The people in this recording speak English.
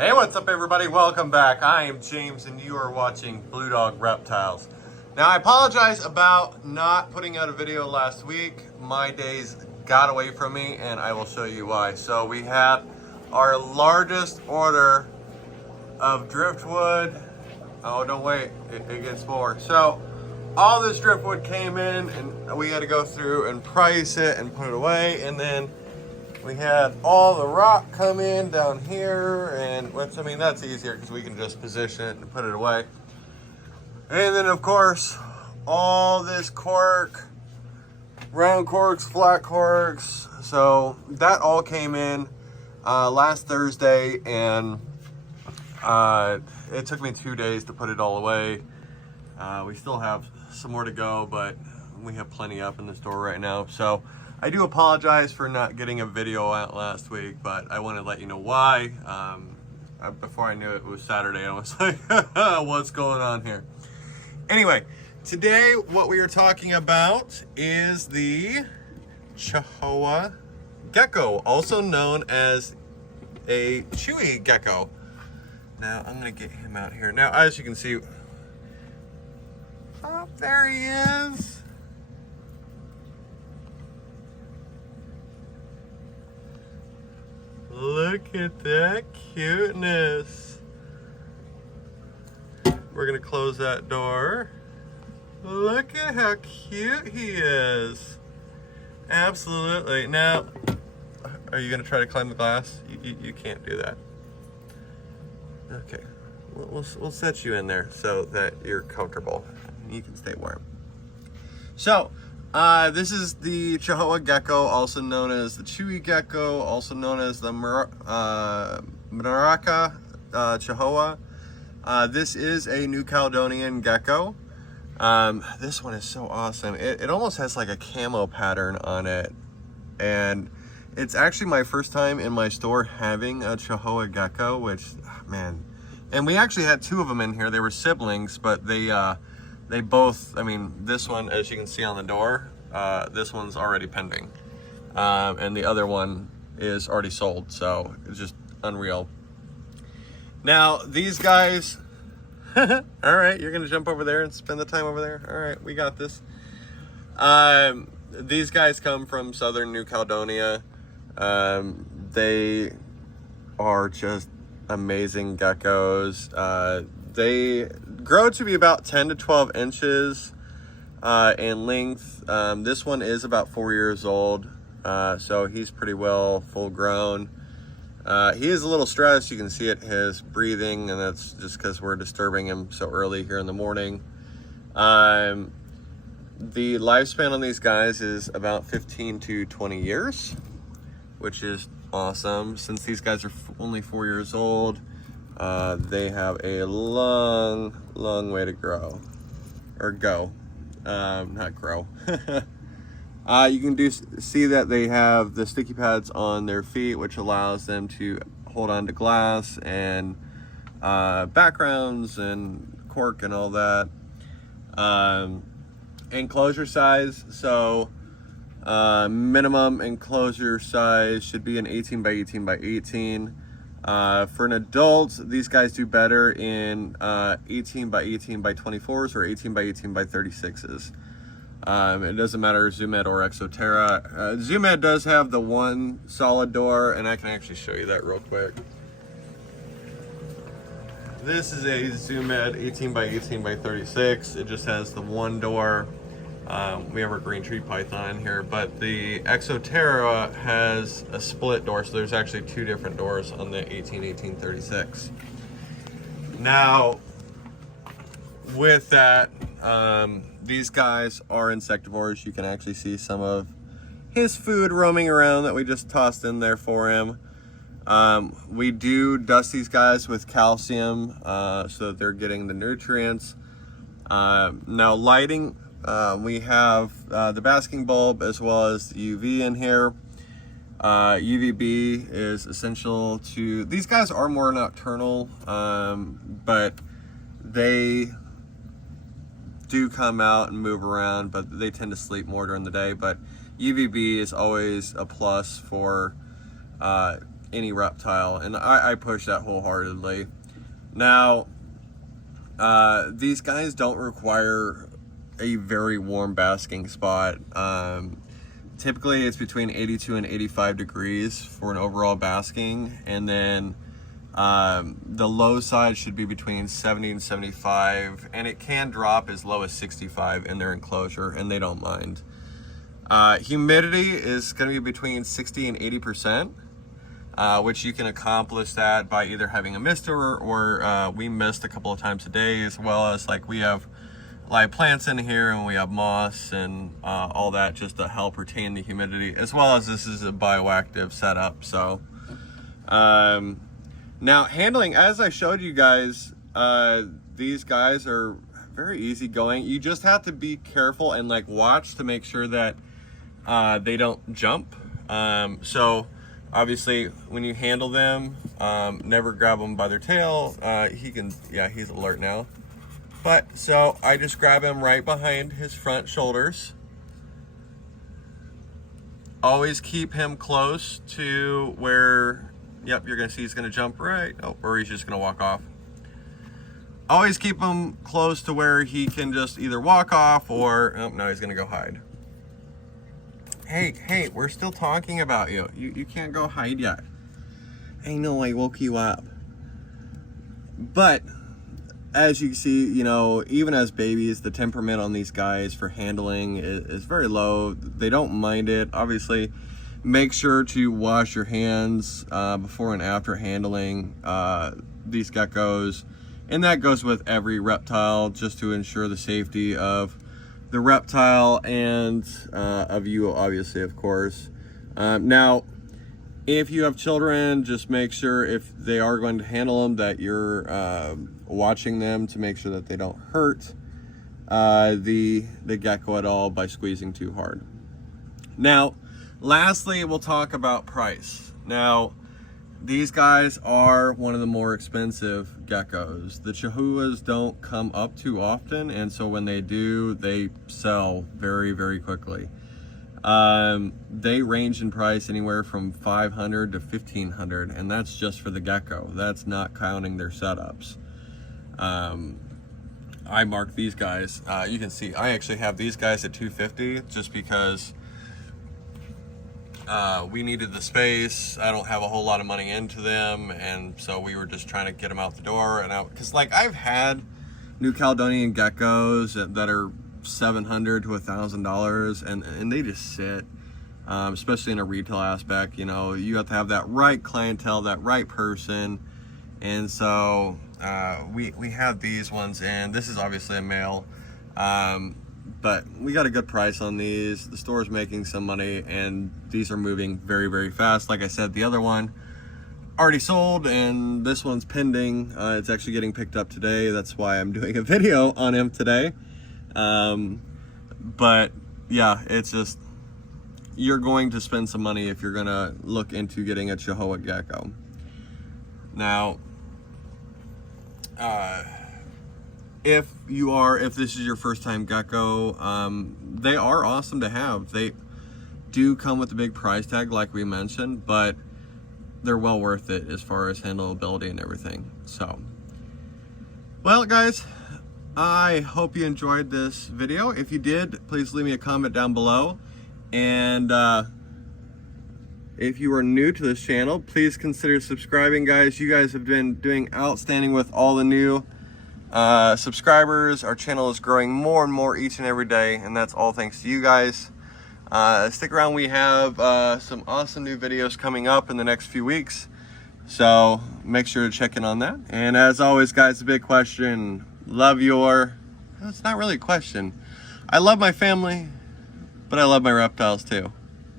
Hey, what's up everybody? Welcome back. I am James and you are watching Blue Dog Reptiles. Now I apologize about not putting out a video last week. My days got away from me and I will show you why. So we had our largest order of driftwood. Oh, don't wait, it gets more. So all this driftwood came in and we had to go through and price it and put it away, and then we had all the rock come in down here, and which, I mean, that's easier because we can just position it and put it away. And then of course, all this cork, round corks, flat corks. So that all came in last Thursday, and it took me 2 days to put it all away. We still have some more to go, but we have plenty up in the store right now. So I do apologize for not getting a video out last week, but I want to let you know why. Before I knew it was Saturday, I was like, what's going on here? Anyway, today what we are talking about is the Chahoua Gecko, also known as a chewy gecko. Now I'm gonna get him out here. Now, as you can see, oh, there he is. Look at that cuteness. We're gonna close that door. Look at how cute he is. Absolutely. Now, are you gonna try to climb the glass? You can't do that. Okay, we'll set you in there so that you're comfortable. You can stay warm. So, this is the Chahoua Gecko, also known as the chewy gecko, also known as the Maraca Chahoua. This is a New Caledonian gecko. This one is so awesome. It almost has like a camo pattern on it. And it's actually my first time in my store having a Chahoua gecko, which, man. And we actually had two of them in here. They were siblings, but they both, I mean, this one, as you can see on the door, this one's already pending. And the other one is already sold, so it's just unreal. Now, these guys, all right, you're gonna jump over there and spend the time over there? All right, we got this. These guys come from southern New Caledonia. They are just amazing geckos. They grow to be about 10 to 12 inches in length. This one is about 4 years old, so he's pretty well full grown. He is a little stressed. You can see it, his breathing, and that's just because we're disturbing him so early here in the morning. The lifespan on these guys is about 15 to 20 years, which is awesome. Since these guys are only 4 years old, they have a long way to grow, or go, not grow. You can see that they have the sticky pads on their feet, which allows them to hold on to glass and backgrounds and cork and all that. Enclosure size, so minimum enclosure size should be an 18 by 18 by 18. For an adult, these guys do better in 18 by 18 by 24s or 18 by 18 by 36s. It doesn't matter, Zoo Med or Exoterra. Zoo Med does have the one solid door, and I can actually show you that real quick. This is a Zoo Med 18 by 18 by 36. It just has the one door. We have our green tree python here, but the Exoterra has a split door, so there's actually two different doors on the 18-18-36. Now, with that, these guys are insectivores. You can actually see some of his food roaming around that we just tossed in there for him. We do dust these guys with calcium so that they're getting the nutrients. Now, lighting, we have the basking bulb as well as the UV in here. UVB is essential to, these guys are more nocturnal, but they do come out and move around, but they tend to sleep more during the day. But UVB is always a plus for any reptile, and I push that wholeheartedly. Now, these guys don't require a very warm basking spot. Typically it's between 82 and 85 degrees for an overall basking, and then the low side should be between 70 and 75, and it can drop as low as 65 in their enclosure, and they don't mind. Humidity is going to be between 60 and 80%, which you can accomplish that by either having a mister, or we mist a couple of times a day, as well as like we have live plants in here, and we have moss and all that just to help retain the humidity, as well as this is a bioactive setup. So now handling, as I showed you guys, these guys are very easygoing. You just have to be careful and like watch to make sure that they don't jump. So obviously when you handle them, never grab them by their tail. He's alert now. But so I just grab him right behind his front shoulders. Always keep him close to where, yep, you're gonna see he's gonna jump right, or he's just gonna walk off. Always keep him close to where he can just either walk off or, oh, no, he's gonna go hide. Hey, we're still talking about you. You can't go hide yet. I know I woke you up. But as you can see, you know, even as babies, the temperament on these guys for handling is very low. They don't mind it. Obviously, make sure to wash your hands before and after handling these geckos. And that goes with every reptile, just to ensure the safety of the reptile and of you, obviously, of course. Now, if you have children, just make sure if they are going to handle them that you're watching them to make sure that they don't hurt the gecko at all by squeezing too hard. Now, lastly, we'll talk about price. Now, these guys are one of the more expensive geckos. The Chahuas don't come up too often, and so when they do, they sell very, very quickly. They range in price anywhere from $500 to $1,500, and that's just for the gecko. That's not counting their setups. I marked these guys. You can see I actually have these guys at $250 just because we needed the space. I don't have a whole lot of money into them, and so we were just trying to get them out the door and out, because like I've had New Caledonian geckos that are $700 to $1,000, and they just sit, especially in a retail aspect. You know, you have to have that right clientele, that right person, and so we have these ones, and this is obviously a male, but we got a good price on these. The store's making some money, and these are moving very, very fast. Like I said, the other one already sold, and this one's pending. It's actually getting picked up today. That's why I'm doing a video on him today. But yeah, it's just, you're going to spend some money if you're gonna look into getting a Chahoua gecko. Now, if this is your first time gecko, they are awesome to have. They do come with a big price tag, like we mentioned, but they're well worth it as far as handleability and everything. So, well guys, I hope you enjoyed this video. If you did, please leave me a comment down below. And if you are new to this channel, please consider subscribing, guys. You guys have been doing outstanding with all the new subscribers. Our channel is growing more and more each and every day, and that's all thanks to you guys. Stick around. We have some awesome new videos coming up in the next few weeks, so make sure to check in on that. And as always, guys, the big question: it's not really a question. I love my family, but I love my reptiles too.